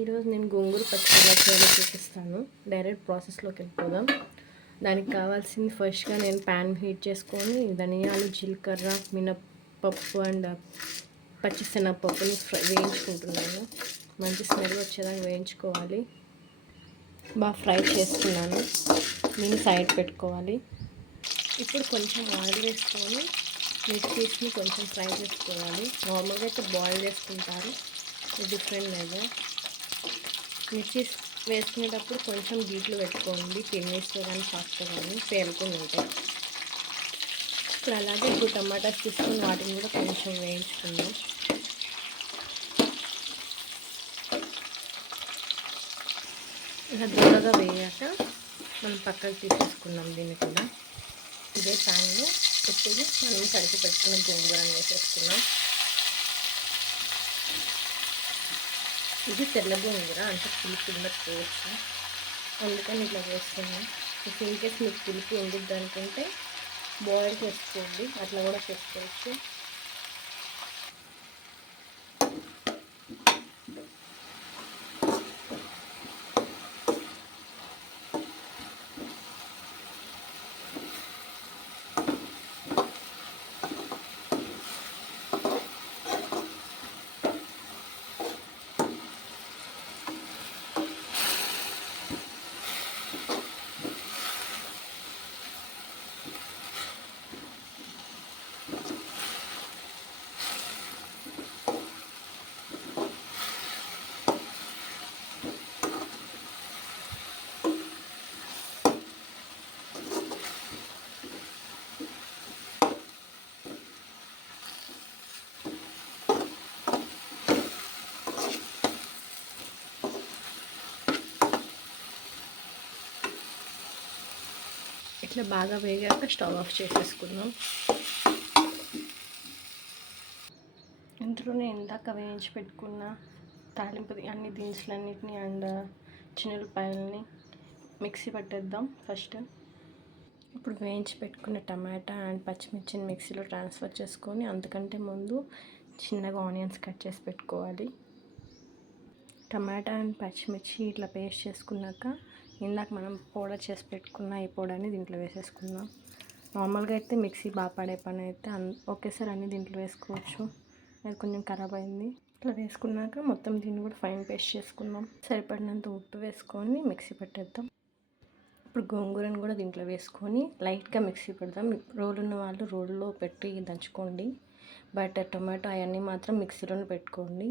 ఈరోజు నేను గోంగూర పచ్చడి ఎలా చేయాలో చూపిస్తాను. డైరెక్ట్ ప్రాసెస్లోకి వెళ్ళిపోదాం. దానికి కావాల్సింది ఫస్ట్గా నేను ప్యాన్ హీట్ చేసుకొని ధనియాలు, జీలకర్ర, మినప్పప్పు అండ్ పచ్చిశనగపప్పుని వేయించుకుంటున్నాను. మంచి స్మెల్ వచ్చేదాకా వేయించుకోవాలి. బాగా ఫ్రై చేసుకున్నాను. దీన్ని సైడ్ పెట్టుకోవాలి. ఇప్పుడు కొంచెం ఆయిల్ వేసుకొని మిర్చీస్ని కొంచెం ఫ్రై చేసుకోవాలి. నార్మల్గా అయితే బాయిల్ చేసుకుంటారు, డిఫరెంట్ లేదా. మిర్చీస్ వేసుకునేటప్పుడు కొంచెం గీట్లు పెట్టుకోండి, పిన్నిస్తో కానీ ఫాస్ట్గా కానీ పేలుకొని ఉంటాయి. ఇప్పుడు అలాగే ఇప్పుడు టమాటాస్ తీసుకొని వాటిని కూడా కొంచెం వేయించుకుందాం. ఇలా దూరగా వేయాక మనం పక్కకు తీసేసుకున్నాం. దీన్ని కూడా ఇదే ప్యాన్లో ఇప్పుడు మనం కడిగి పెట్టుకున్న గోంగూరని వేసేసుకున్నాం. ఇది తెల్ల గోంగూర, అంటే పులుపు ఉండకపోవచ్చు, అందుకని ఇట్లా వేస్తున్నాం. ఇఫ్ ఇన్ కేస్ మీకు పులుపు ఉండిద్ది అనుకుంటే బాయిల్ చేసుకోండి, అట్లా కూడా చేసుకోవచ్చు. ఇట్లా బాగా వేగాక స్టవ్ ఆఫ్ చేసేసుకుందాం. ఇందులోనే ఇందాక వేయించి పెట్టుకున్న తాలింపు అన్ని దినుసులన్నిటిని అండ్ చిన్నులపాయలని మిక్సీ పట్టేద్దాం ఫస్ట్. ఇప్పుడు వేయించి పెట్టుకున్న టమాటా అండ్ పచ్చిమిర్చిని మిక్సీలో ట్రాన్స్ఫర్ చేసుకొని అంతకంటే ముందు చిన్నగా ఆనియన్స్ కట్ చేసి పెట్టుకోవాలి. టమాటా అండ్ పచ్చిమిర్చి ఇట్లా పేస్ట్ చేసుకున్నాక ఇందాక మనం పౌడర్ చేసి పెట్టుకున్న ఈ పౌడర్ని దీంట్లో వేసేసుకుందాం. నార్మల్గా అయితే మిక్సీ బాగా పడే పని అయితే ఒకేసారి అన్నీ దీంట్లో వేసుకోవచ్చు. అది కొంచెం ఖరాబ్ అయింది. ఇట్లా వేసుకున్నాక మొత్తం దీన్ని కూడా ఫైన్ పేస్ట్ చేసుకుందాం. సరిపడినంత ఉప్పు వేసుకొని మిక్సీ పెట్టేద్దాం. ఇప్పుడు గోంగూరను కూడా దీంట్లో వేసుకొని లైట్గా మిక్సీ పెడదాం. రోలు ఉన్న వాళ్ళు రోల్లో పెట్టి దంచుకోండి, బట్ టొమాటో అవన్నీ మాత్రం మిక్సీలోనే పెట్టుకోండి.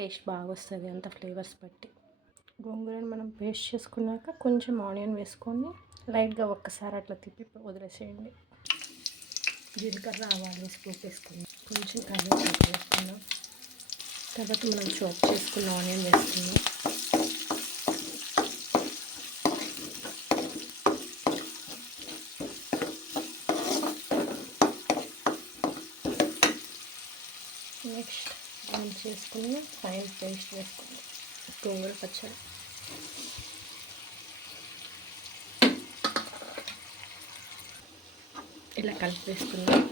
టేస్ట్ బాగా వస్తుంది, అంత ఫ్లేవర్స్ బట్టి. గోంగూరను మనం పేస్ట్ చేసుకున్నాక కొంచెం ఆనియన్ వేసుకొని లైట్గా ఒక్కసారి అట్లా తిప్పి వదిలేసేయండి. జీలకర్ర ఆవాలు వేసుకుందాం. కొంచెం కరివేపాకు వేసుకుందాం. తర్వాత మనం చాప్ చేసుకున్న ఆనియన్ వేసుకుందాం. నెక్స్ట్ మనం చేసుకున్న ఫైన్ పేస్ట్ వేసుకుందాం. గోంగూర పచ్చడి ఇలా కలిపేసుకుందాం.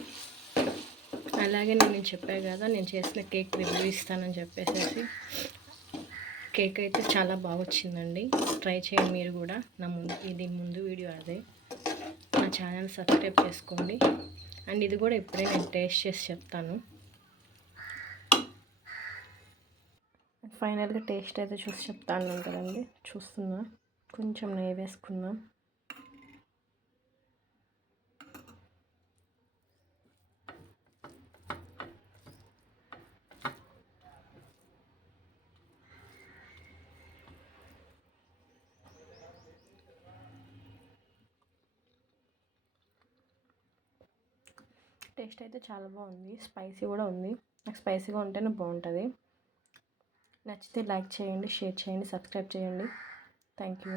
అలాగే నేను చెప్పాను కదా, నేను చేసిన కేక్ రివ్యూ ఇస్తానని చెప్పేసి, కేక్ అయితే చాలా బాగా వచ్చిందండి. ట్రై చేయండి మీరు కూడా. ఇది ముందు వీడియో అదే. నా ఛానల్ సబ్స్క్రైబ్ చేసుకోండి. అండ్ ఇది కూడా ఇప్పుడే నేను టేస్ట్ చేసి చెప్తాను. ఫైనల్గా టేస్ట్ అయితే చూసి చెప్తాను కదండి. చూస్తున్నా, కొంచెం నెయ్యి వేసుకుందాం. టేస్ట్ అయితే చాలా బాగుంది, స్పైసీ కూడా ఉంది. నాకు స్పైసీగా ఉంటేనే బాగుంటుంది. నచ్చితే లైక్ చేయండి, షేర్ చేయండి, సబ్స్క్రైబ్ చేయండి. Thank you.